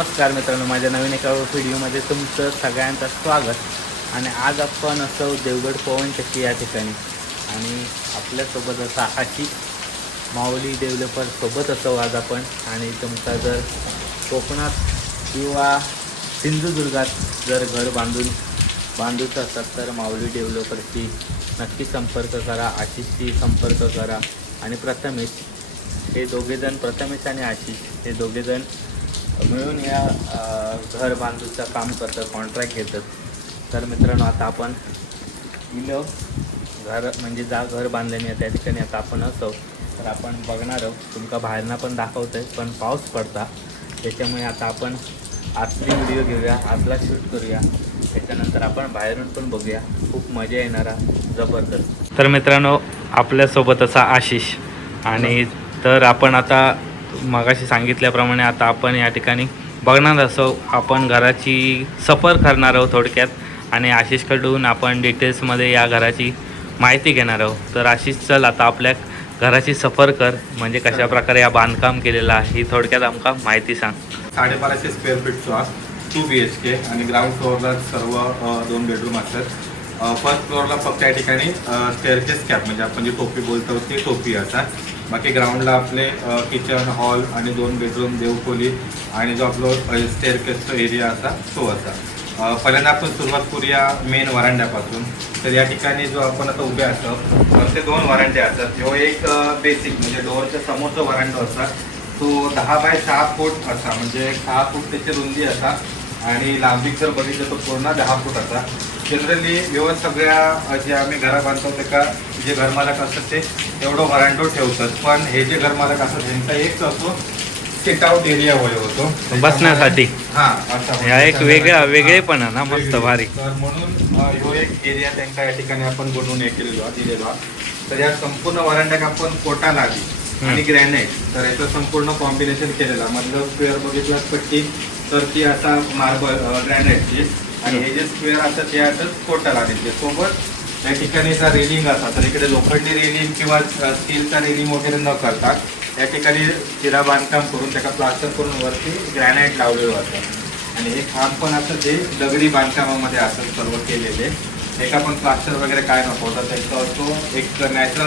नमस्कार मित्रांनो, माझ्या नवीन एका व्हिडिओमध्ये तुमचं सगळ्यांचं स्वागत। आणि आज आपण असं देवगड पवनचक्की या ठिकाणी आणि आपल्यासोबत असा आशिष माऊली डेव्हलपर सोबत असो आज आपण। आणि तुमचा जर कोकणात किंवा सिंधुदुर्गात जर घर बांधूचं असतात तर माऊली डेव्हलपरशी नक्की संपर्क करा, आशिषशी संपर्क करा। आणि प्रथमेश हे दोघेजण, प्रथमेश आणि आशिष हे दोघेजण मिळून या घर बांधूचं काम करतात, कॉन्ट्रॅक्ट घेतात। तर मित्रांनो, आता आपण इलो घर म्हणजे जा घर बांधल्याने त्या ठिकाणी आता आपण असो तर आपण बघणार आहोत। तुमका बाहेरनं पण दाखवत आहे, पण पाऊस पडता त्याच्यामुळे आता आपण आतली व्हिडिओ घेऊया, आतला शूट करूया, त्याच्यानंतर आपण बाहेरून पण बघूया। खूप मजा येणारा, जबरदस्त। तर मित्रांनो, आपल्यासोबत असा आशिष आणि तर आपण आता मगाशी सांगितल्याप्रमाणे आता आपण या ठिकाणी बघणार असो, आपण घराची सफर करणार आहोत थोडक्यात। आणि आशिषकडून आपण डिटेल्समध्ये या घराची माहिती घेणार आहोत। तर आशिष, चल आता आपल्या घराची सफर कर, म्हणजे कशा प्रकारे या बांधकाम केलेलं आहे ही थोडक्यात आमका माहिती सांग। 1250 स्क्वेअर फीटचा 2 BHK आणि ग्राउंड फ्लोअरला सर्व 2 बेडरूम असतात। फर्स्ट फ्लोअरला फक्त या ठिकाणी स्टेअरकेस कॅप म्हणजे आपण जी टोपी बोलतो ती टोपी असतात। बाकी ग्राउंडला आपले किचन, हॉल आणि 2 बेडरूम, देवखोली आणि जो आपलं स्टेअरकेसचा एरिया असा तो असा। पहिल्यांदा आपण सुरुवात करूया मेन वरांड्यापासून। तर या ठिकाणी जो आपण आता उभे असतो तर ते 2 वरांडे असतात। ह्यो एक बेसिक म्हणजे डोअरच्या समोरचा वरांडा असतात, तो 10 बाय 6 फूट असा, म्हणजे 6 फूट त्याची रुंदी असा आणि लांबी जर बघितलं तर पूर्ण 10 फूट असा। जनरली व्यवस्थ सगळ्या जे आम्ही घरा बांधतो ते का जे घरमालक असतात ते एवढं वरांडो ठेवतात, पण हे जे घरमालक असतात त्यांचा एक असतो सिट आउट एरिया होतो बसण्यासाठी। हां, अच्छा, या एक वेगळेपणा ना, मस्त भारी। तर म्हणून ह्यो एक एरिया त्यांच्या या ठिकाणी आपण बनवून दिलेला। तर या संपूर्ण वरांड्याक आपण कोटा लादी आणि ग्रॅनाइट, तर याचं संपूर्ण कॉम्बिनेशन केलेला। मधलं स्क्वेअर बघितलं पट्टी तर ती आता मार्बल ग्रॅनाइटची, आणि हे जे स्क्वेअर असतात ते असतात कोटा लादीचे। सोबत या ठिकाणी जर रेलिंग असतात तर इकडे लोखंडी रेलिंग किंवा स्टीलचा रेलिंग वगैरे न करता या ठिकाणी चिरा बांधकाम करून त्याला प्लास्टर करून वरती ग्रॅनाइट लावलेलं असतं। आणि हे खांब पण असं जे दगडी बांधकामामध्ये असं सर्व केलेले, एका पण प्लास्टर वगैरे काय नको होतं, त्यांचा असतो एक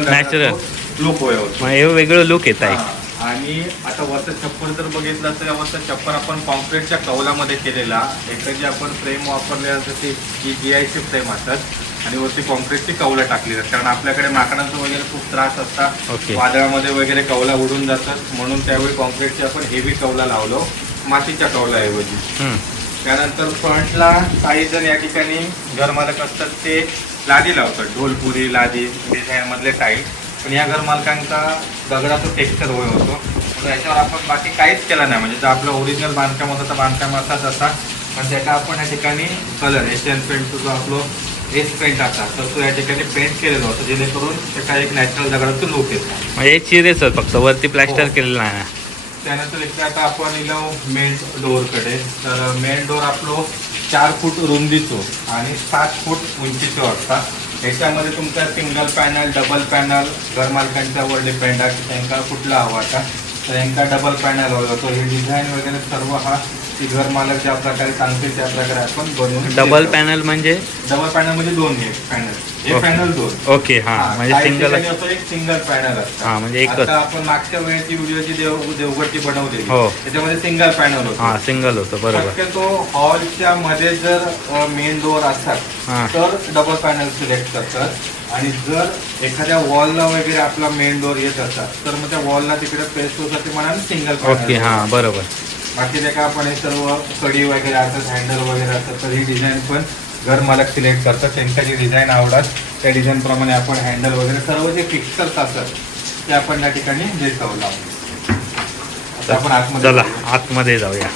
नॅचरल लुक होतो, हे वेगळं लुक येत आहे। आणि आता वरचं छप्पर जर बघितलं तर वरचं छप्पर आपण कॉन्क्रीटच्या कौलामध्ये केलेला। एका जी आपण फ्रेम वापरले असते ती GI ची फ्रेम असतात आणि वरती कॉन्क्रीटची कौलं टाकली जातात, कारण आपल्याकडे माकडांचा वगैरे खूप त्रास असतात, वादळामध्ये वगैरे कौला उडून जातात, म्हणून त्यावेळी कॉन्क्रीटची आपण हेवी कौला लावलो मातीच्या कौलाऐवजी। त्यानंतर फ्रंटला काही जण या ठिकाणी घरमालक असतात ते लादी लावतात, ढोलपुरी लादी डिझाईनमधले टाईल, पण या घरमालकांचा दगडाचा टेक्स्चर होतो, म्हणून याच्यावर आपण बाकी काहीच केलं नाही। म्हणजे जर आपलं ओरिजिनल बांधकाम होतं तर बांधकाम असाच असा, पण त्याचा आपण या ठिकाणी कलर एशियन पेंटचा जो आपलं एस पेंट असा तर तो या ठिकाणी पेंट केलेलं होतं, जेणेकरून त्याचा एक नॅचरल दगडाचं लुक येतो। म्हणजे चिरेच फक्त वरती प्लॅस्टर केलेलं नाही। त्यानंतर इथे आता आपण इलो मेन डोअरकडे। तर मेन डोअर आपलं 4 फूट रुंदीचो आणि 7 फूट उंचीचो असता। याच्यामध्ये तुमचा सिंगल पॅनल, डबल पॅनल घरमालकांच्यावर डिपेंड आहे की त्यांना कुठला हवा का, तर यांचा डबल पॅनल हवा होतो। हे डिझाईन वगैरे सर्व हा की घरमालक ज्या प्रकारे सांगतील त्या प्रकारे आपण बनवून। डबल पॅनल म्हणजे 2 पॅनल, हे पॅनल 2। ओके, हा, म्हणजे सिंगल एक सिंगल पॅनल असतं। हा, म्हणजे एकच। आता आपण मागच्या वेळेची व्हिडिओची देवगडची बनवली हो, त्याच्यामध्ये सिंगल पॅनल होतं। हा, सिंगल होतं, बरोबर। शक्यतो हॉलच्या मध्ये जर मेन डोअर असतात तर डबल पॅनल सिलेक्ट करतात, आणि जर एखाद्या वॉलला वगैरे आपला मेन डोअर येत असतात तर मग त्या वॉलला तिकडे पेस्ट होतात म्हणून सिंगल पॅनल। ओके, हा, बरोबर। बाकी ते का आपण हे सर्व कडी वगैरे असतात, हँडल वगैरे असतात, तर ही डिझाईन पण घर मालक सिलेक्ट करतात, त्यांच्या जी डिझाईन आवडतात त्या डिझाईनप्रमाणे आपण हँडल वगैरे सर्व जे फिक्सर्स असतात ते आपण या ठिकाणी देतो लावतो। आता आपण आतमध्ये आतमध्ये जाऊया।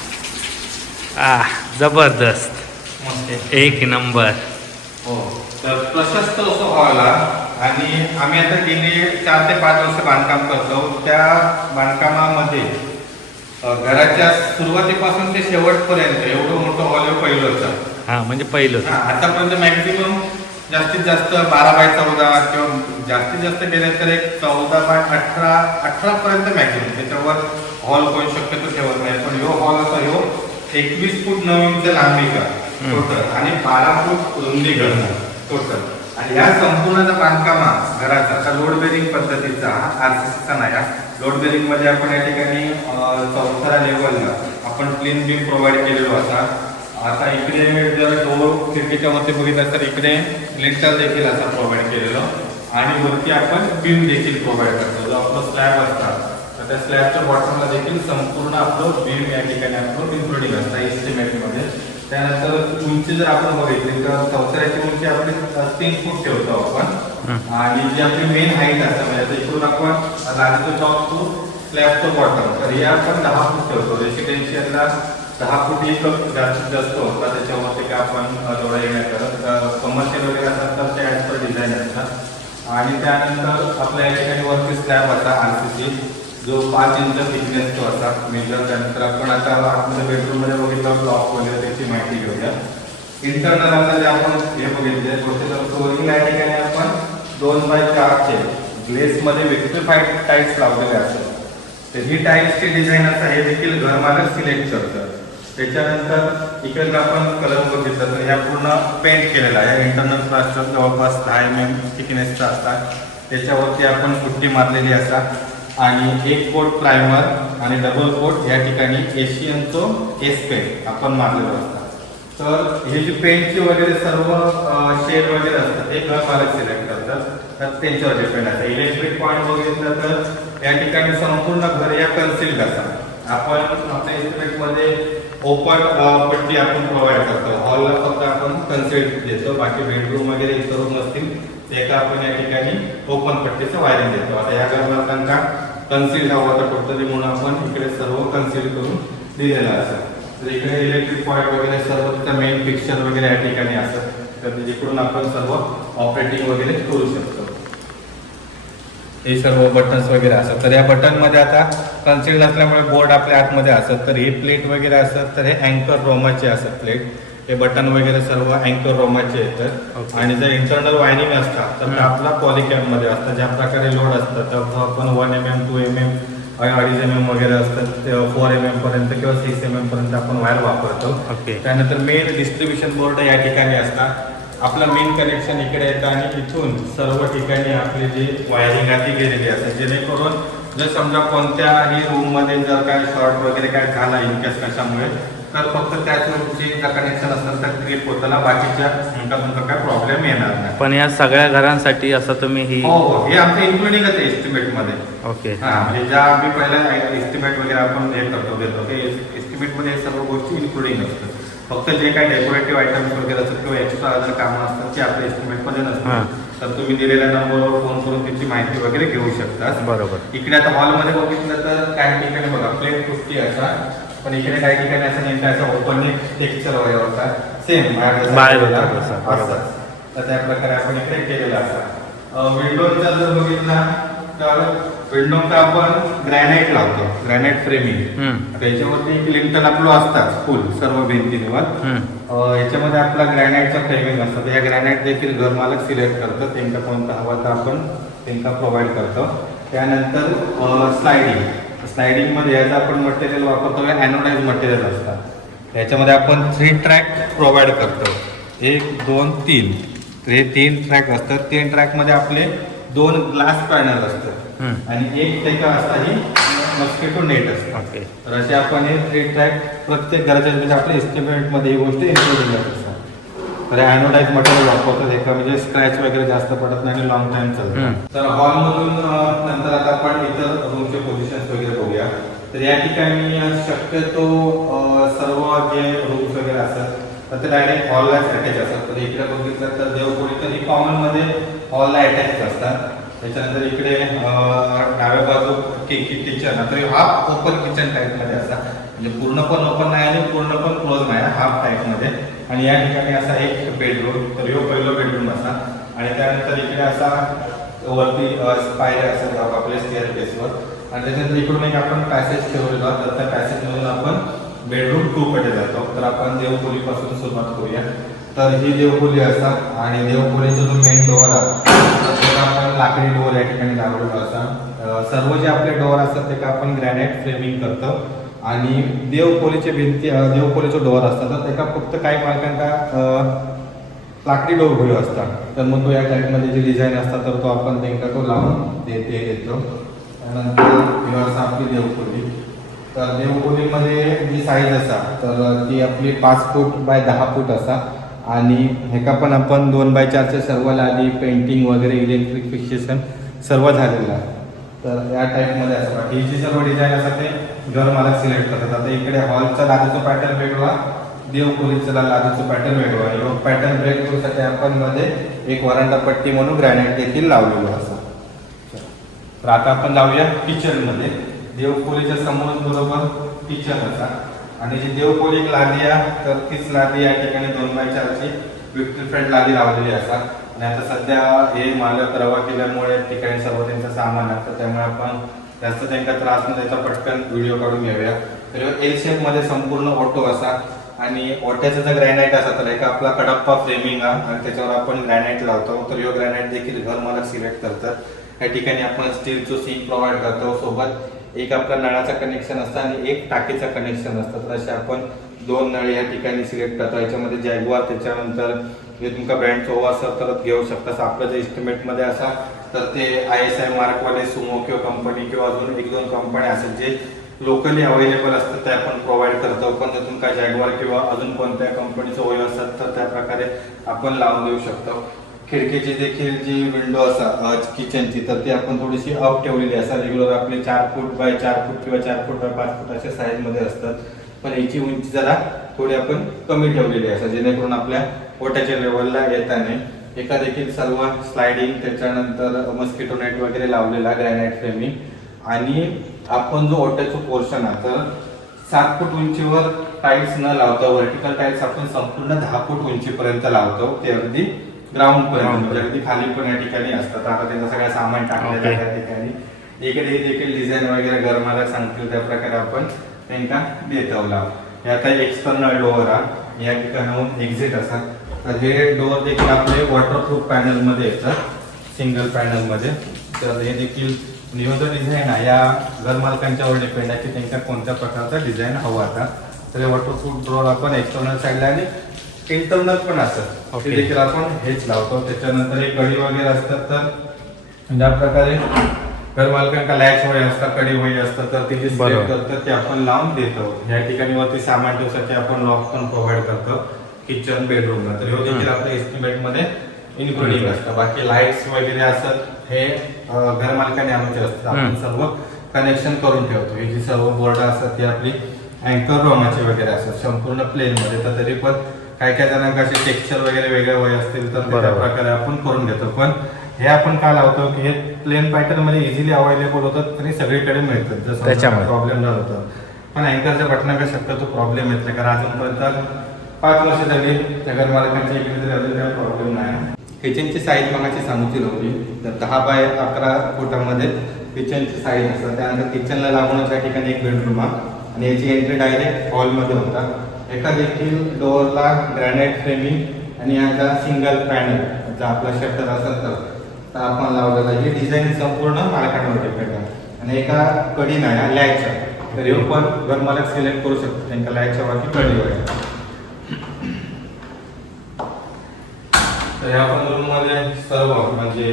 जबरदस्त, एक नंबर। हो, तर प्रशस्त असतो हॉल आणि आम्ही आता गेली 4 ते 5 वर्ष बांधकाम करतो। त्या बांधकामामध्ये घराच्या सुरुवातीपासून ते शेवटपर्यंत एवढं मोठं हॉल पहिलंच। हा, म्हणजे पहिलं आतापर्यंत मॅक्झिमम जास्तीत जास्त 12 बाय 14 किंवा जास्तीत जास्त गेले तर एक 14 बाय 18 पर्यंत मॅक्झिमम, त्याच्यावर हॉल कोण शक्यतो ठेवत नाही। पण ह्यो हॉल असा ह्यो 21 फूट 9 इंच लांबी का टोटल आणि 12 फूट रुंदी घरनं टोटल. आणि या संपूर्ण बांधकाम घराचा लोड बेरिंग पद्धतीचा आरसीसीचा नाही. लोड बेरिंग मध्ये आपण या ठिकाणी 4थ्या लेवलला आपण क्लीन बीम प्रोव्हाइड केलेलो असा. आता इकडे जर डोर खिडकीच्या वरती बघितलं तर इकडे लिंटर देखील असा प्रोव्हाइड केलेलो आणि वरती आपण बीम देखील प्रोव्हाइड करतो. जो आपला स्लॅब असतात तर त्या स्लॅबच्या बॉटमला देखील संपूर्ण आपलं बीम या ठिकाणी आपलं इन्क्लुडिंग असतं एस्टिमेटमध्ये. त्यानंतर उंची जर आपण बघितली तर चौथऱ्याची उंची आपली 3 फूट ठेवतो आपण आणि जी आपली मेन हाईट असते म्हणजे इकडून आपण last top to slab to bottom तर हे आपण 10 फूट ठेवतो. रेसिडेन्शियलला 10 फूट ही जास्तीत जास्त होता त्याच्यावरती काय आपण तेवढा हे नाही करत. कमर्शियल वगैरे असतात तर ते ॲज पर डिझाईन असतात. आणि त्यानंतर आपल्या या ठिकाणी वरती स्लॅब होता आरसीसी जो 5 इंच थिकनेस तो असा मेजर. त्यानंतर आपण आता आतमध्ये बेडरूममध्ये बघितलं ब्लॉक वगैरे त्याची माहिती घेऊया. इंटरनल आता जे आपण हे बघितले फ्लोरिंग या ठिकाणी आपण 2x4 ग्लेसमध्ये विक्ट्रिफाईड टाईल्स लावलेले असतात. तर ही टाईल्सची डिझाईन असं हे देखील घरमालक सिलेक्ट करतं. त्याच्यानंतर इकडे आपण कलर बघितलं तर ह्या पूर्ण पेंट केलेला आहे. इंटरनल प्लास्टर जवळपास 10 mm थिकनेसचा असतात. त्याच्यावरती आपण पुट्टी मारलेली असतात आणि एक कोट प्रायमर आणि डबल कोट या ठिकाणी एशियनचो एस पेंट आपण मारलेलो असतात. तर हे जे पेंटचे वगैरे सर्व शेड वगैरे असतात ते घरमालक सिलेक्ट करतात तर त्यांच्यावर डिपेंड असतं. इलेक्ट्रिक पॉईंट बघितलं तर या ठिकाणी संपूर्ण घर या कन्सिल्ड असतात. आपण आपल्या एस्टिमेटमध्ये ओपन पट्टी आपण प्रोव्हाइड करतो. हॉलला फक्त आपण कन्सिल्ड देतो. बाकी बेडरूम वगैरे इतर रूम असतील ते का आपण या ठिकाणी ओपन पट्टीचं वायरिंग देतो. आता या घरमालकांना कन्सिल्ड हवा होता टोटली म्हणून आपण इकडे सर्व कन्सिल्ड करून दिलेलं असतं. तर इकडे इलेक्ट्रिक पॉईंट वगैरे सर्व त्याचा मेन पिक्चर वगैरे या ठिकाणी असतं. तर जिकडून आपण सर्व ऑपरेटिंग वगैरे करू शकतो. हे सर्व बटन्स वगैरे असतात. तर या बटनमध्ये आता कन्सिल्ड असल्यामुळे बोर्ड आपल्या आतमध्ये असतात. तर हे प्लेट वगैरे असतात तर हे अँकर रोमाचे असतात प्लेट. हे बटन वगैरे सर्व अँकर रोमाचे येतात. आणि जर इंटरनल वायरिंग असतात तर आपला पॉलिकॅबमध्ये असतात. ज्या प्रकारे लोड असतात तर आपण 1 mm 2 mm 2.5 mm वगैरे असतात 4 mm पर्यंत किंवा 6 mm पर्यंत आपण वायर वापरतो. त्यानंतर मेन डिस्ट्रीब्युशन बोर्ड या ठिकाणी असतात. आपलं मेन कनेक्शन इकडे येतं आणि इथून सर्व ठिकाणी आपली जी वायरिंग आहे ती गेलेली असते. जेणेकरून जर समजा कोणत्याही रूममध्ये जर काय शॉर्ट वगैरे काय झाला इनकेस कशामुळे तर फक्त त्याच रूमची जर कनेक्शन असेल तर ट्रिप होताना बाकीच्या तुमचा काय प्रॉब्लेम येणार नाही. पण या सगळ्या घरांसाठी असं तुम्ही ही हो हे आमचं इन्क्लुडिंगच आहे एस्टिमेटमध्ये. ओके म्हणजे ज्या आम्ही पहिल्या एस्टिमेट वगैरे आपण हे करतो देतो ते एस्टिमेटमध्ये हे सर्व गोष्टी इन्क्लुडिंग असतात. फक्त जे काही डेकोरेटिव्ह आयटम्स वगैरे असतात किंवा एक्स्ट्रा अदर कामं असतात ते आपल्या एस्टिमेटमध्ये नसतात. तर तुम्ही दिलेल्या नंबरवर फोन करून त्याची माहिती वगैरे घेऊ शकता. बरोबर. इकडे आता हॉलमध्ये बघितलं तर काही ठिकाणी बघा प्लेट पुष्टी असा पण इकडे काही ठिकाणी असं नेमकं असं ओपन टेक्स्चर वगैरे होता सेम बाहेर होता. तर त्या प्रकारे आपण इकडे केलेला असा. विंडोचा जर बघितला तर विंडोचा आपण ग्रॅनाइट लावतो. ग्रॅनाइट फ्रेमिंग त्याच्यावरती लिंटल आपलं असतात फुल सर्व भिंतींवर. याच्यामध्ये आपला ग्रॅनाइटचा फ्रेमिंग असतं. या ग्रॅनाइट देखील घरमालक सिलेक्ट करतात. त्यांना कोणता हवा तर आपण त्यांना प्रोव्हाइड करतो. त्यानंतर स्लायडिंगमध्ये याचं आपण मटेरियल वापरतो ॲनोडाइज मटेरियल असतात. याच्यामध्ये आपण 3 ट्रॅक प्रोव्हाइड करतो. 1 2 3 हे 3 ट्रॅक असतात. 3 ट्रॅकमध्ये आपले 2 ग्लास पॅनल असतात आणि एक त्याचा असता ही मस्किटो नेट असते. तर असे आपण हे 3 ट्रॅक प्रत्येक घराच्या म्हणजे आपल्या एस्टिमेटमध्ये ही गोष्ट इन्क्लुडिंग असतात. तर ॲनोडाइज मटेरियल वापरतात एका म्हणजे स्क्रॅच वगैरे जास्त पडत नाही आणि लॉंग टाइम चालतं. तर हॉलमधून नंतर आता आपण इतर रूमचे पोझिशन्स वगैरे बघूया. तर या ठिकाणी शक्यतो सर्व जे रूम्स वगैरे असतात तर ते डायरेक्ट हॉललाच अटॅच असतात. तर इकडे बघितलं तर देवपुरी तर ही कॉमनमध्ये हॉलला अटॅच असतात. त्याच्यानंतर इकडे डाव्या बाजू किचन तर हाफ ओपन किचन टाईपमध्ये असतात. म्हणजे पूर्ण पण ओपन नाही आणि पूर्ण पण क्लोज नाही हाफ टाईपमध्ये. आणि या ठिकाणी असा एक बेडरूम तर ह्यो पहिला बेडरूम असा आणि त्यानंतर इकडे असा वरती पायऱ्या असतात आपल्या स्टेअरकेसवर आणि त्याच्यानंतर इकडून एक आपण पॅसेज ठेवलेला तर त्या पॅसेजमधून आपण बेडरूम 2 कडे जातो. तर आपण देवखोलीपासून सुरुवात करूया. तर ही देवखोली असा आणि देवखोलीचा जो मेन डोअर आहे तर आपण लाकडी डोअर या ठिकाणी लावलेला असा. सर्व जे आपले डोअर असतात ते का आपण ग्रॅनाइट फ्रेमिंग करतो आणि देवपोलीचे भिंती देवपोलीचे डोअर असतात तर त्याका फक्त काही मालकांका लाकडी डोर होयो असतात तर मग तो या टाईपमध्ये जी डिझाईन असतात तर तो आपण त्यांना तो लावून देतो. त्यानंतर किंवा असं आपली देवपोली, तर देवपोलीमध्ये जी साईज असा तर ती आपली 5 फूट बाय 10 फूट असा आणि ह्याका पण आपण 2x4चे सर्व लादी पेंटिंग वगैरे इलेक्ट्रिक फिक्सेशन सर्व झालेलं आहे. तर या टाईपमध्ये असं ही जी सर्व डिझाईन असतात ते घर मालक सिलेक्ट करतात. आता इकडे हॉलचा लादीचा पॅटर्न वेगळा, देवपोलीचा लादीचा पॅटर्न वेगळा. ह्यो पॅटर्न ब्रेक करूसाठी आपण मध्ये एक वरांडा पट्टी म्हणून ग्रॅनाइट देखील लावलेलो असं. तर आता आपण जाऊया किचनमध्ये. देवपोलीच्या समोर बरोबर किचन असा आणि जी देवपोली लादी आहे तर तीच लादी या ठिकाणी 2x4ची विक्ट्री फ्रंट लादी लावलेली असा. आणि आता सध्या हे मालक रवा केल्यामुळे ठिकाणी सर्व त्यांचं सामान असतं त्यामुळे आपण जास्त त्यांना त्रास न देता पटकन व्हिडिओ काढून घेऊया. तर एल शेपमध्ये संपूर्ण ऑटो असा आणि ओट्याचा जर ग्रॅनाइट असा तर एक आपला कडप्पा फ्रेमिंग आहे आणि त्याच्यावर आपण ग्रॅनाइट लावतो. तर ह्यो ग्रॅनाइट देखील घर मालक सिलेक्ट करतात. या ठिकाणी आपण स्टीलचं सिंक प्रोव्हाइड करतो, सोबत एक आपला नळाचा कनेक्शन असतं आणि एक टाकीचं कनेक्शन असतं. तर असे आपण 2 नळे या ठिकाणी सिलेक्ट करतो. याच्यामध्ये जॅग्वार, त्याच्यानंतर जे तुमका ब्रँडचं हवं असेल तर घेऊ शकता. आपलं जे इस्टिमेटमध्ये असा तर ते ISI मार्कवाले सुमो किंवा कंपनी किंवा अजून 1-2 कंपन्या असेल जे लोकली अवेलेबल असतात ते आपण प्रोव्हाइड करतो. पण जर तुमका जॅग्वार किंवा अजून कोणत्या कंपनीचं वय असतात तर त्या प्रकारे आपण लावून देऊ शकतो. खिडकीची देखील जी विंडो असा किचनची तर ती आपण थोडीशी अप ठेवलेली असा. रेग्युलर आपले 4 फूट बाय 4 फूट किंवा 4 फूट बाय 5 फूट अशा साईजमध्ये असतात, पण याची उंची जरा थोडी आपण कमी ठेवलेली असं जेणेकरून आपल्या ओट्याच्या लेवलला येता नाही. एका देखील सर्व स्लायडिंग, त्याच्यानंतर मस्किटो नेट वगैरे लावलेला ग्रॅनाइट फ्रेमिंग. आणि आपण जो ओट्याचं पोर्शन आहे तर 7 फूट उंचीवर टाईल्स न लावता व्हर्टिकल टाईल्स आपण संपूर्ण 10 फूट उंचीपर्यंत लावतो. ते अगदी ग्राउंड पर्यंत म्हणजे अगदी खाली पण या ठिकाणी असतात. आता त्यांचं सगळं सामान टाकलेलं आहे त्या ठिकाणी. इकडे देखील डिझाईन वगैरे घर मला सांगतील त्या प्रकारे आपण त्यांना देतो लाव. हे आता एक्सटर्नल डोअर आहे, या ठिकाणाहून एक्झिट असा. तर हे डोअर देखील आपले वॉटरप्रूफ पॅनलमध्ये येतात, सिंगल पॅनलमध्ये. तर हे देखील जो डिझाईन आहे या घर मालकांच्यावर डिपेंड आहे की त्यांना कोणत्या प्रकारचा डिझाईन हवा आता. तर हे वॉटरप्रूफ डोअर आपण एक्सटर्नल साईडला आणि इंटरनल पण असतात ते देखील आपण हेच लावतो. त्याच्यानंतर हे कडी वगैरे असतात तर ज्या प्रकारे घर मालकांना लॅच वय असतात, कडी वय असतात तर तिथे सिलेक्ट करतात ते आपण लावून देतो. या ठिकाणी वरती सामान ठेवण्यासाठी आपण लॉक पण प्रोव्हाइड करतो किचन बेडरूमला. तर हे देखील आपल्या एस्टिमेटमध्ये इन्क्लुडिंग असतं. बाकी लाईट्स वगैरे असतात हे घर मालकाने आणायचे असतात. आपण सर्व कनेक्शन करून ठेवतो. ही जी सर्व बोर्ड असतात ती आपली अँकर रोमाची वगैरे असतात संपूर्ण प्लेनमध्ये. तर तरी पण काही जणांना असे टेक्स्चर वगैरे वेगळे वय असतील तर त्या प्रकारे आपण करून घेतो. पण हे आपण का लावतो की हे प्लेन पॅटर्न मध्ये इझिली अवेलेबल होतात आणि सगळीकडे मिळतात. जसं प्रॉब्लेम झाला होता पण अँकरच्या बटनाचा शक्यतो प्रॉब्लेम येत नाही, कारण अजूनपर्यंत 5 वर्ष झाली त्या घर मालकांच्या इकडे तरी अजून काही प्रॉब्लेम नाही. किचनची साईज मगाची सांगूची नव्हती तर 10 बाय 11 फुटामध्ये किचनची साईज असतात. त्यानंतर किचनला लागूनच या ठिकाणी एक बेडरूम आहे आणि याची एंट्री डायरेक्ट हॉलमध्ये होता. एका देखील डोअरला ग्रॅनाइट फ्रेमिंग आणि याचा सिंगल पॅनल जर आपला शटर असेल तर आपण लावलेला. ही डिझाईन संपूर्ण मालकांवर डिपेंड आहे. आणि एका कडी नाही लॅचच्या तर हे पण घर मालक सिलेक्ट करू शकतो त्यांना लॅचच्या बाकी कडी आहे. तर या आपण रूममध्ये सर्व म्हणजे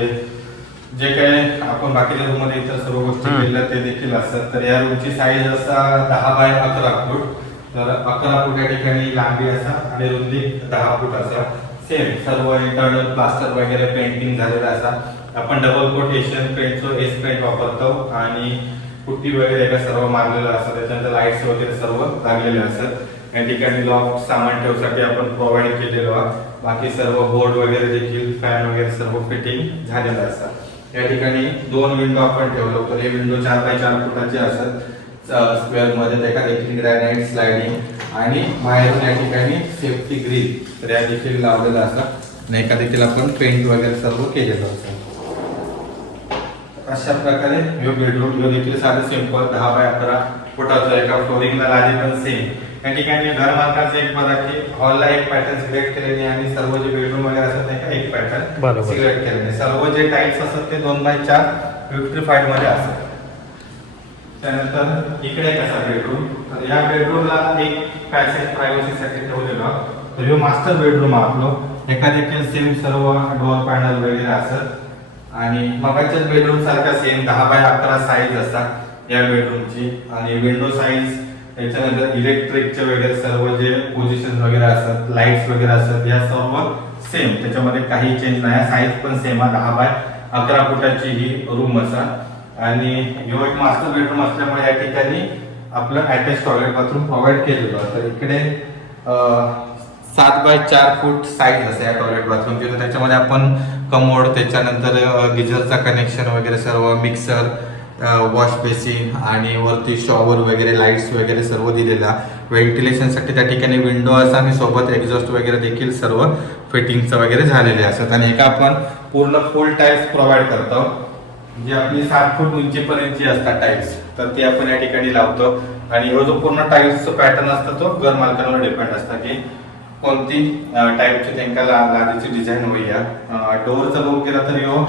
जे काही आपण बाकीच्या रूममध्ये इतर सर्व गोष्टी केल्या ते देखील असतात. तर या रूमची साईज असा 10 बाय 11 फूट. तर 11 फूट या ठिकाणी लांबी असा आणि रुंदी 10 फूट असा. सेम सर्व इंटरनल प्लास्टर वगैरे पेंटिंग झालेला असा. आपण डबल कोटेशन पेंटचं एस पेंट वापरतो आणि पुट्टी वगैरे एका सर्व मारलेलं असतं. त्याच्यानंतर लाईट्स वगैरे सर्व लागलेले असतात. या ठिकाणी लॉक सामान ठेवण्यासाठी आपण प्रोव्हाइड केलेलो आहे. बाकी सर्व बोर्ड वगैरे देखील फॅन वगैरे सर्व फिटिंग झालेलं असतात. या ठिकाणी 2 विंडो आपण ठेवलो. तर हे विंडो 4 बाय 4 फुटाचे असतात स्क्वेअर मध्ये. त्याला देखील ग्रॅनाइट स्लायडिंग आणि बाहेरून या ठिकाणी सेफ्टी ग्रिल तर या देखील लावलेलं असतात. आणि एका देखील आपण पेंट वगैरे सर्व केलेलं असतं. अशा प्रकारे हे बेडरूम देखील साधे सिंपल 10 बाय 11 फुटाचं. एका फ्लोरिंगला लादी पण सेम. या ठिकाणी घर मालकाचं एक बघा की हॉलला एक पॅटर्न सिलेक्ट केलेले आणि सर्व जे बेडरूम वगैरे असतात नाही एक पॅटर्न सिलेक्ट केलेले. सर्व जे टाईल्स असतात ते 2 बाय 4 विक्ट्रिफाईड मध्ये असतात. त्यानंतर इकडे कसा बेडरूम, तर या बेडरूमला एक पॅसेज प्रायव्हसीसाठी ठेवलेलं. तर हे मास्टर बेडरूम आहे आपलं. एका देखील सेम सर्व डोअर पॅनल वगैरे असत आणि मगाच्याच बेडरूम सारखा सेम 10x11 साईज असतात या बेडरूमची. आणि विंडो साईज, त्याच्यानंतर इलेक्ट्रिकचे वगैरे सर्व जे पोझिशन वगैरे असतात, लाईट्स वगैरे असतात, या सर्व सेम. त्याच्यामध्ये काही चेंज नाही. साईज पण सेम आहे. 10x11 फुटाची ही रूम असा. आणि ह्यो एक मास्टर बेडरूम असल्यामुळे या ठिकाणी आपलं अटॅच टॉयलेट बाथरूम प्रोव्हाइड केलेलं. तर इकडे 7x4 फूट साईज असते या टॉयलेट बाथरूमची. तर त्याच्यामध्ये आपण कमोड, त्याच्यानंतर गिझरचा कनेक्शन वगैरे सर्व, मिक्सर, वॉश बेसिन आणि वरती शॉवर वगैरे, लाईट्स वगैरे सर्व दिलेला. व्हेंटिलेशनसाठी त्या ठिकाणी विंडो असा आणि सोबत एक्झॉस्ट वगैरे देखील सर्व फिटिंगचं वगैरे झालेले असतात. आणि एका आपण पूर्ण फुल टाईल्स प्रोव्हाइड करतो, जी आपली 7 फूट उंचीपर्यंतची असतात टाईल्स. तर ते आपण या ठिकाणी लावतो. आणि हा जो पूर्ण टाईल्सचा पॅटर्न असतो तो घर मालकांवर डिपेंड असतं की कोणती टाईपची त्यांना लादीची डिझाईन होईया. डोअरचा बघू केला तर ह्यो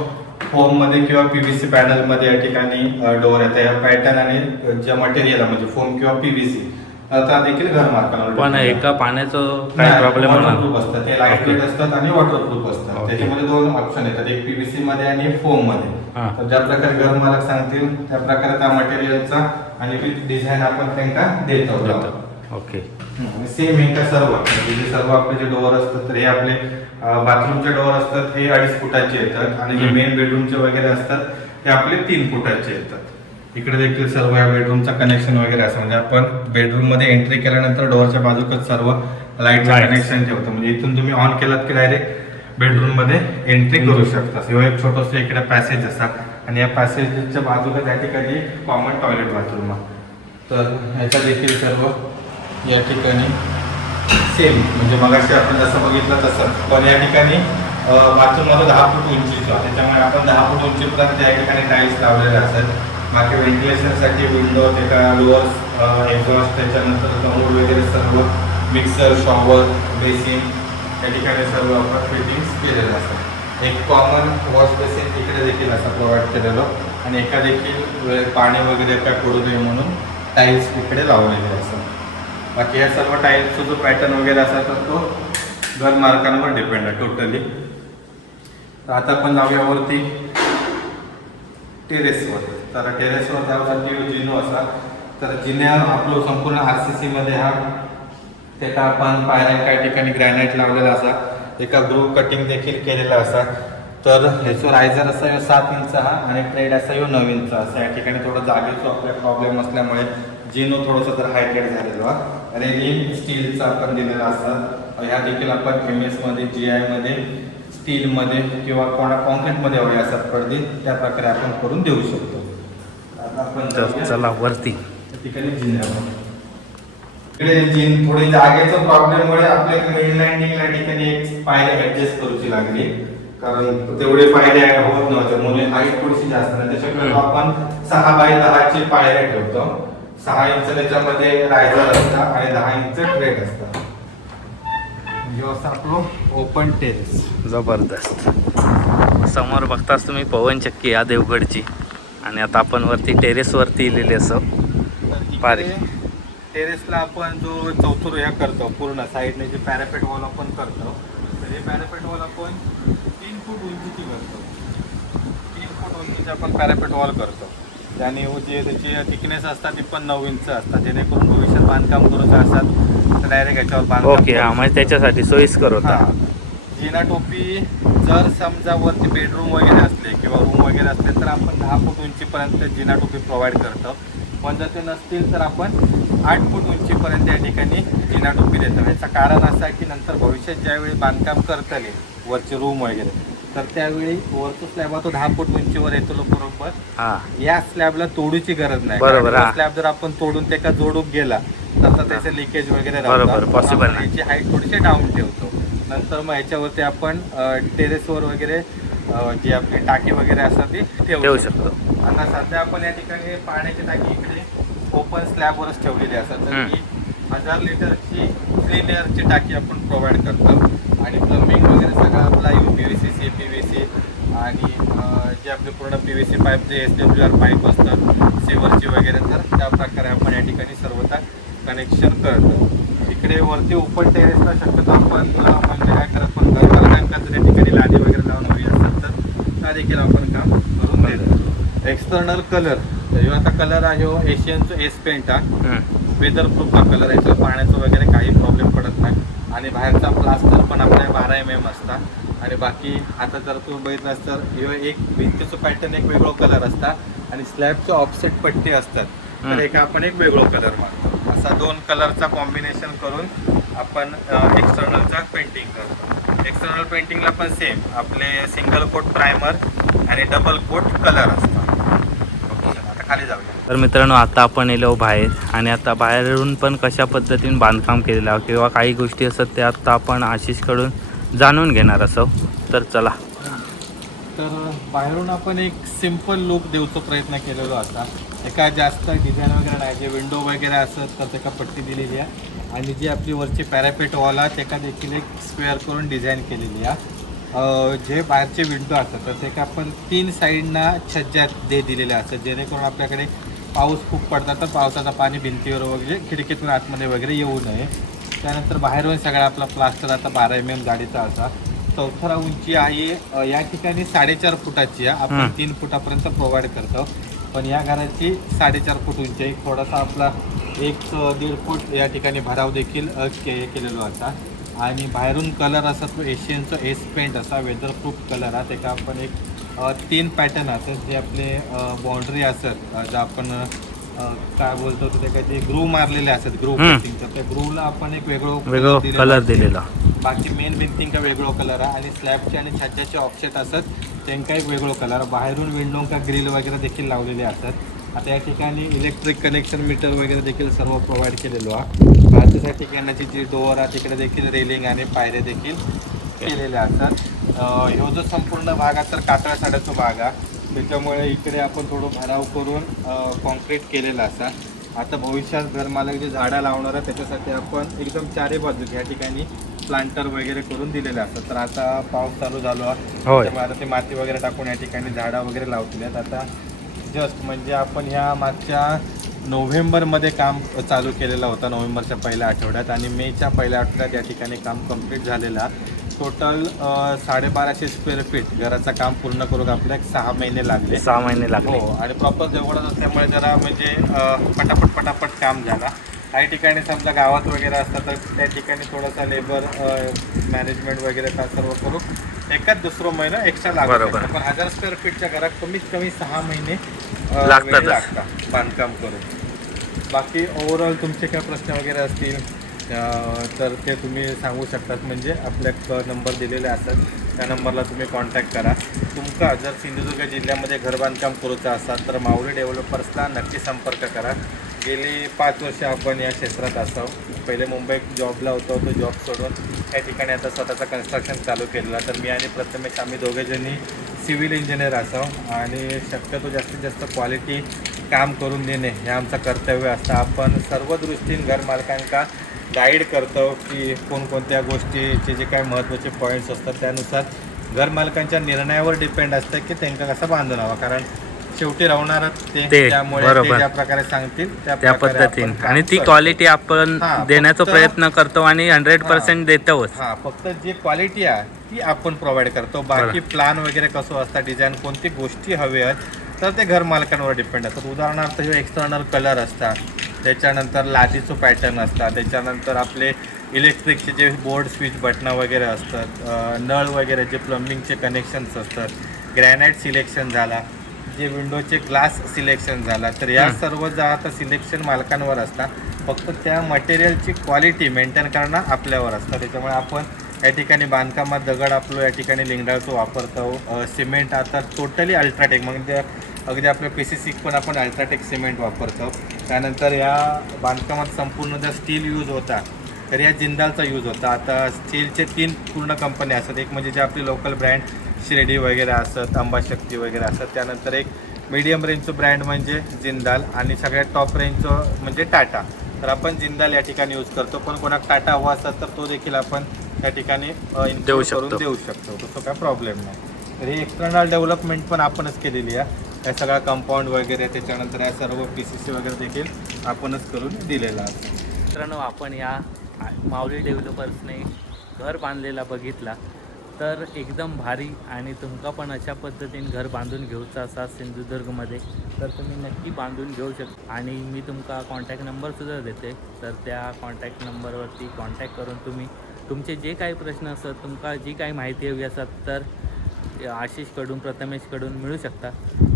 फोम मध्ये किंवा पीव्हीसी पॅनल मध्ये या ठिकाणी डोअर येतं. या पॅटर्न आणि ज्या मटेरियल म्हणजे फोम किंवा पीव्हीसी आता देखील घर मालकांवर. पण एका पाण्याचं काय प्रॉब्लेम वॉटरप्रूफ असतात, ते लाईट वेट असतात आणि वॉटरप्रूफ असतात. त्याच्यामध्ये 2 ऑप्शन येतात, एक पीव्हीसी मध्ये आणि एक फोम मध्ये. तर ज्या प्रकारे घर मालक सांगतील त्या प्रकारे त्या मटेरियलचा आणि डिझाईन आपण त्यांना देतो. ओके. सेम हे का सर्व म्हणजे सर्व आपले जे डोअर असतात, तर हे आपले बाथरूमचे डोअर असतात हे 2.5 फुटाचे येतात. आणि जे मेन बेडरूमचे वगैरे असतात ते आपले 3 फुटाचे येतात. इकडे देखील सर्व या बेडरूमचा कनेक्शन वगैरे असं, म्हणजे आपण बेडरूम मध्ये एंट्री केल्यानंतर डोअरच्या बाजूकच सर्व लाईटचं कनेक्शन ठेवतो. म्हणजे इथून तुम्ही ऑन केलात की डायरेक्ट बेडरूम मध्ये एंट्री करू शकता. किंवा एक छोटंसं इकडे पॅसेज असतात आणि या पॅसेजच्या बाजूला त्या ठिकाणी कॉमन टॉयलेट बाथरूम आहे. तर ह्याच्या देखील सर्व या ठिकाणी सेम म्हणजे मगाशी आपण जसं बघितलं तसं, पण या ठिकाणी बाथरूम मध्ये 10 फूट उंचीचा, त्याच्यामुळे आपण 10 फूट उंचीपर्यंत या ठिकाणी टाईल्स लावलेले असतात. बाकी व्हेंटिलेशनसाठी विंडो, त्याच्या डोअर्स, एक्झॉस्ट, त्याच्यानंतर कमोड वगैरे सर्व, मिक्सर, शॉवर, बेसिन या ठिकाणी सर्व आपण फिटिंग्स केलेलं असतात. एक कॉमन वॉश बेसिन तिकडे देखील असं प्रोव्हाइड केलेलं आणि एका देखील पाणी वगैरे काय पडू नये म्हणून टाईल्स इकडे लावलेले असतात. बाकी या सर्व टाईल्सचा जो पॅटर्न वगैरे असा तर तो घर मालकांवर डिपेंड आहे टोटली. तर आता आपण जाऊयावरती टेरेसवर. तर टेरेसवर जाण्यासाठी जिनो असा, तर जिन्या आपलं संपूर्ण RCC मध्ये हा त्याचा आपण पायऱ्या काही ठिकाणी ग्रॅनाईट लावलेला असा, एका ग्रूव कटिंग देखील केलेला असा. तर ह्याचं रायझर असा 7 इंच हा आणि ट्रेड असा 9 इंच असा. या ठिकाणी थोडं जागेचा आपला प्रॉब्लेम असल्यामुळे जिनो थोडंसं तर हायटेड झालेलो आहे. रेलिंग स्टीलचा आपण दिलेला असतात. ह्या देखील आपण MS मध्ये, GI मध्ये, स्टीलमध्ये किंवा कॉन्क्रीटमध्ये हवे असतात पडदे, त्या प्रकारे आपण करून देऊ शकतो. आता आपण चला वरती. ठिकाणी जिन्या इकडे जिन थोडी जागेच्या प्रॉब्लेममुळे आपल्याकडे इनलाइनिंगला ठिकाणी एक पायऱ्या ऍडजस्ट करूची लागली, कारण तेवढे पायऱ्या होत नव्हते म्हणून हाईट थोडीशी जास्त नाही. त्याच्यामुळे आपण 6x10 ची पायऱ्या ठेवतो. 6 इंच त्याच्यामध्ये रायझर असतात आणि 10 इंच ट्रेड असतात. म्हणजे आपलं ओपन टेरेस. जबरदस्त. समोर बघताच तुम्ही पवनचक्की या देवगडची, आणि आता आपण वरती टेरेसवरती इलेले असं पारी. टेरेसला आपण जो चौथुर्या करतो पूर्ण साईडने जे पॅरापेट वॉल आपण करतो, तर हे पॅरापेट वॉल आपण 3 फूट उंचीची करतो. 3 फूट उंचीची आपण पॅरापेट वॉल करतो. त्याने जे त्याची थिकनेस असतात ती पण 9 इंच असतात, जेणेकरून भविष्यात बांधकाम करूचं असतात तर डायरेक्ट याच्यावर बांधकाम. ओके. हा म्हणजे त्याच्यासाठी सोयीस्कर होता. जिना टोपी जर समजा वरती बेडरूम वगैरे असले किंवा रूम वगैरे असले तर आपण 10 फूट उंचीपर्यंत जिना टोपी प्रोव्हाइड करतो. पण जर ते नसतील तर आपण 8 फूट उंचीपर्यंत या ठिकाणी जिना टोपी देतो. याचं कारण असं आहे की नंतर भविष्यात ज्यावेळी बांधकाम करताले वरचे रूम वगैरे, तर त्यावेळी वरचा स्लॅब हा तो 10 फूट उंचीवर येतो बरोबर. या स्लॅबला तोडूची गरज नाही. बरोबर. स्लॅब जर आपण तोडून त्याचा जोडूक गेला तर त्याचं लिकेज वगैरे राहतं. पॉसिबल नाही. याची हाईट थोडीशी डाऊन ठेवतो. नंतर मग ह्याच्यावरती आपण टेरेसवर वगैरे जी आपली टाकी वगैरे असतात ती ठेवू शकतो. आता सध्या आपण या ठिकाणी पाण्याची टाकी इकडे ओपन स्लॅबवरच ठेवलेली असतात. तर ही 1000 लिटरची 3 लेअरची टाकी आपण प्रोव्हाइड करतो. आणि प्लंबिंग वगैरे सगळं आपला UPVC, CPVC आणि जे आपले पूर्ण PVC पाईप जे SWR पाईप असतात सिवरची वगैरे, तर त्या प्रकारे आपण या ठिकाणी सर्वता कनेक्शन करतो. इकडे वरती ओपन टेरेसला शक्यतो आपण म्हणजे काय करत पण घरमालकांना जर या ठिकाणी लादी वगैरे लावून हवी असेल तर त्या देखील आपण काम करून देतो. एक्सटर्नल कलर, तर आता कलर आहे हो एशियनचं एस पेंट हा, वेदर प्रूफ हा कलर आहे, पाण्याचं वगैरे काही प्रॉब्लेम पडत नाही. आणि बाहेरचा प्लास्टर पण आपल्या 12 mm असता. आणि बाकी आता जर तुम्ही बघितलास तर ह्यो एक भिंतीचं पॅटर्न एक वेगळं कलर असता आणि स्लॅबचे ऑफसेट पट्टी असतात, तर एका आपण एक वेगळं कलर मारतो. असा 2 कलरचा कॉम्बिनेशन करून आपण एक्सटर्नलचा पेंटिंग करतो. एक्सटर्नल पेंटिंगला पण सेम आपले सिंगल कोट प्रायमर आणि डबल कोट कलर असतात. आता खाली जाऊया. तर मित्रांनो, आता आपण येलो बाहेर आणि आता बाहेरून पण कशा पद्धतीने बांधकाम केलेलं आहे किंवा काही गोष्टी असतात त्या आता आपण आशिषकडून जाणून घेणार असो. तर चला. तर बाहेरून आपण एक सिम्पल लुक देऊचा प्रयत्न केलेलो असा. एका जास्त डिझाईन वगैरे नाही, जे विंडो वगैरे असत तर त्याका पट्टी दिलेली आहे आणि जी आपली वरची पॅरापेट वॉल आहे त्याका देखील एक स्क्वेअर करून डिझाईन केलेली आहे. जे बाहेरचे विंडो असतात तर त्याका आपण 3 साईडना छज्जा दिलेले असतात, जेणेकरून आपल्याकडे पाऊस खूप पडतात तर पावसाचं पाणी भिंतीवर वगैरे खिडकीतून आतमध्ये वगैरे येऊ नये. त्यानंतर बाहेरून सगळा आपला प्लास्टर आता 12 mm जाडीचा असा. चौथरा उंची आहे या ठिकाणी 4.5 फुटाची आहे. आपण 3 फुटापर्यंत प्रोव्हाइड करतो, पण या घराची 4.5 फूट उंची आहे. थोडासा आपला 1-1.5 फूट या ठिकाणी भराव देखील केलेलो होता. आणि बाहेरून कलर असा तो एशियनचा एस पेंट असा वेदरप्रूफ कलर आहे. त्याका आपण एक 3 पॅटर्न असतात जे आपले बाउंड्री असतात, जे आपण काय बोलतो ते काय ते ग्रू मारलेले असतात, ग्रू पेंटिंगचं. त्या ग्रूला आपण एक वेगळं कलर दिलेला. बाकी मेन भिंतींका वेगळो कलर आहे आणि स्लॅबचे आणि छज्जाचे ऑफसेट असतात त्यांका एक वेगळो कलर. बाहेरून विंडोंका ग्रिल वगैरे देखील लावलेले असतात. आता या ठिकाणी इलेक्ट्रिक कनेक्शन मीटर वगैरे देखील सर्व प्रोव्हाइड केलेलो आहे. बाजूच्या ठिकाणाची जी डोअर आहे तिकडे देखील रेलिंग आणि पायऱ्या देखील केलेल्या असतात. ह्यो जो संपूर्ण भाग आहे तर कातळा साड्याचा भाग आहे, त्याच्यामुळे इकडे आपण थोडं भराव करून कॉन्क्रीट केलेला असा. आता भविष्यात घरमालक जे झाडं लावणार आहे त्याच्यासाठी आपण एकदम चारी बाजू या ठिकाणी प्लांटर वगैरे करून दिलेले असतात. तर आता पाऊस चालू झालो आहे, त्यामुळे आता ते माती वगैरे टाकून या ठिकाणी झाडं वगैरे लावतील आहेत. आता जस्ट म्हणजे आपण ह्या मागच्या नोव्हेंबरमध्ये काम चालू केलेलं होतं, नोव्हेंबरच्या पहिल्या आठवड्यात, आणि मेच्या पहिल्या आठवड्यात या ठिकाणी काम कंप्लीट झालेलं. टोटल 1250 स्क्वेअर फीट घराचं काम पूर्ण करून आपल्याला 6 महिने लागले. 6 महिने लागले. हो, आणि प्रॉपर देवगडच असल्यामुळे जरा म्हणजे पटापट काम झाला. काही ठिकाणी समजा गावात वगैरे असतात तर त्या ठिकाणी थोडासा लेबर मॅनेजमेंट वगैरे का सर्व करून एकाच दुसरं महिना एक्स्ट्रा लागतो. पण 1000 स्क्वेअर फीटच्या घरात कमीत कमी 6 महिने लागतात बांधकाम करून. बाकी ओव्हरऑल तुमचे काय प्रश्न वगैरे असतील तर ते तुम्ही सांगू शकतात. म्हणजे आपल्या नंबर दिलेले असतात त्या नंबरला तुम्ही कॉन्टॅक्ट करा. तुमका जर सिंधुदुर्ग जिल्ह्यामध्ये घर बांधकाम करूचं असाल तर माऊली डेव्हलपर्सला नक्की संपर्क करा. गेली 5 वर्ष आपण या क्षेत्रात असावं. पहिले मुंबईत जॉबला होतो, तो जॉब सोडून या ठिकाणी आता स्वतःचं कन्स्ट्रक्शन चालू केलेलं. तर मी आणि प्रथमेश आम्ही दोघेजणी सिव्हिल इंजिनियर असावं आणि शक्यतो जास्तीत जास्त क्वालिटी काम करून देणे हे आमचं कर्तव्य असतं. आपण सर्व दृष्टीने घरमालकांका गाईड करतो की कोणकोणत्या गोष्टीचे जे काय महत्त्वाचे पॉईंट्स असतात त्यानुसार घरमालकांच्या निर्णयावर डिपेंड असतं की त्यांना कसं बांधून हवं, कारण शेवटी राहणार ते, त्यामुळे ते ज्या प्रकारे सांगतील त्या पद्धतीने आणि ती क्वालिटी आपण देण्याचा प्रयत्न करतो आणि 100% देतोच. फक्त जी क्वालिटी आहे ती आपण प्रोव्हाइड करतो. बाकी प्लॅन वगैरे कसं असतं, डिझाईन कोणती गोष्टी हवे आहेत तर ते घर मालकांवर डिपेंड असतात. उदाहरणार्थ हे एक्सटर्नल कलर असतात, त्याच्यानंतर लादीचं पॅटर्न असतात, त्याच्यानंतर आपले इलेक्ट्रिकचे जे बोर्ड स्विच बटणं वगैरे असतात, नळ वगैरे जे प्लंबिंगचे कनेक्शन्स असतात, ग्रॅनाईट सिलेक्शन झाला, जे विंडोचे ग्लास सिलेक्शन झाला, तर या सर्व जर आता सिलेक्शन मालकांवर असतात. फक्त त्या मटेरियलची क्वालिटी मेंटेन करणं आपल्यावर असतं. त्याच्यामुळे आपण या ठिकाणी बांधकामात दगड आपलं या ठिकाणी लिंगडाळतो वापरतो. सिमेंट आता टोटली अल्ट्राटेक, म्हणजे अगदी आपल्या PCC पण आपण अल्ट्राटेक सिमेंट वापरतो. त्यानंतर या बांधकामात संपूर्ण जर स्टील यूज होता तर या जिंदालचा यूज होता. आता स्टीलचे 3 पूर्ण कंपन्या असतात. एक म्हणजे जे आपले लोकल ब्रँड शिर्डी वगैरे असतात, अंबाशक्ती वगैरे असतात. त्यानंतर एक मीडियम रेंजचं ब्रँड म्हणजे जिंदाल आणि सगळ्यात टॉप रेंजचं म्हणजे टाटा. तर आपण जिंदाल या ठिकाणी यूज करतो, पण कोणाक टाटा हवा असतात तर तो देखील आपण त्या ठिकाणी देऊ शकतो. तसं काय प्रॉब्लेम नाही. तर ही एक्सटर्नल डेव्हलपमेंट पण आपणच केलेली आहे. या सगळा कंपाऊंड वगैरे, त्याच्यानंतर या सर्व PCC वगैरे देखील आपणच करून दिलेला आहे. मित्रांनो, आपण या माऊली डेव्हलपर्सने घर बांधलेला बघितला तर एकदम भारी, आणि तुमका पण अशा पद्धतीने घर बांधून घेऊचं असा सिंधुदुर्गमध्ये तर तुम्ही नक्की बांधून घेऊ शकता. आणि मी तुमका कॉन्टॅक्ट नंबरसुद्धा देते, तर त्या कॉन्टॅक्ट नंबरवरती कॉन्टॅक्ट करून तुम्ही तुमचे जे काही प्रश्न असतात, तुमका जी काही माहिती हवी असतात तर आशिषकडून, प्रथमेशकडून मिळू शकता.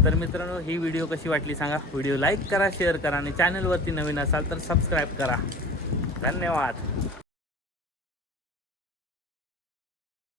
तर मित्रांनो, ही व्हिडिओ कशी वाटली सांगा. व्हिडिओ लाईक करा, शेअर करा, आणि चॅनलवरती नवीन असाल तर सबस्क्राईब करा. धन्यवाद.